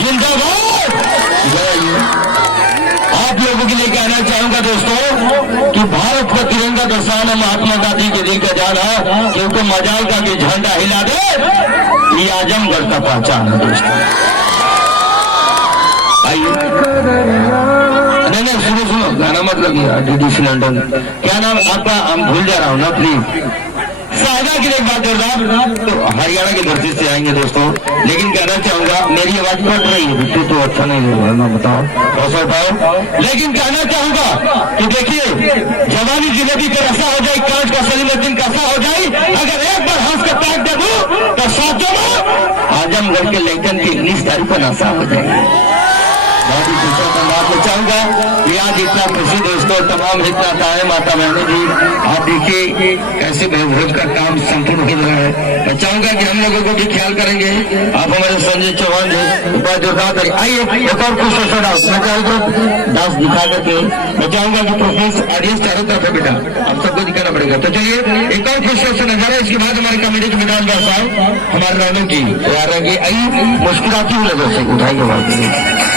जिंदाबाद। आप लोगों के लिए कहना चाहूंगा दोस्तों कि भारत का तिरंगा दर्शाना महात्मा गांधी के दिल का जान है, क्योंकि मजाल का भी झंडा हिला दे ये आजमगढ़ का पहचान है दोस्तों। आइए नहीं सुनो गाना मत लगिए। डीडीसी लंदन क्या नाम आपका? हम भूल जा रहा हूँ ना प्लीज। साहिदा की एक बात जोरदार तो हरियाणा की धरती से आएंगे दोस्तों, लेकिन कहना चाहूंगा मेरी आवाज कट रही है बिट्टू, तो अच्छा नहीं होगा ना, बताओ कैसा उठाओ। लेकिन कहना चाहूंगा कि देखिए जवानी जिलेबी का रसा हो जाए, कांच का सलीमुद्दीन कैसा हो जाए, अगर एक बार हंस के पैक दे दूं तो सोचो आजमगढ़ के लेजन की 19 तारीख को नशा हो जाएगी। बहुत ही दूसरा धन्यवाद मैं चाहूंगा कि आज इतना खुशी दोस्तों तमाम इतना ताए माता बहनों जी, आप देखिए कैसे भोज का काम संपूर्ण हो रहा है। मैं चाहूंगा कि हम लोगों को भी ख्याल करेंगे। आप हमारे संजय चौहान जी बहुत जोरदार करें। आइए एक और खुश हो डांस मैं चाहूंगा डांस दिखा करके मैं चाहूंगा कि परफॉर्मेंस ऑडियंस चारों तरफ है बेटा, आप सबको दिखाना पड़ेगा। तो चलिए एक और खुश से नजारा, इसके बाद हमारे कमेटी के मैदान साहब हमारे रानू जी तैयार रहेंगे। आइए मुस्कुराती हुई नजर से उठाइए।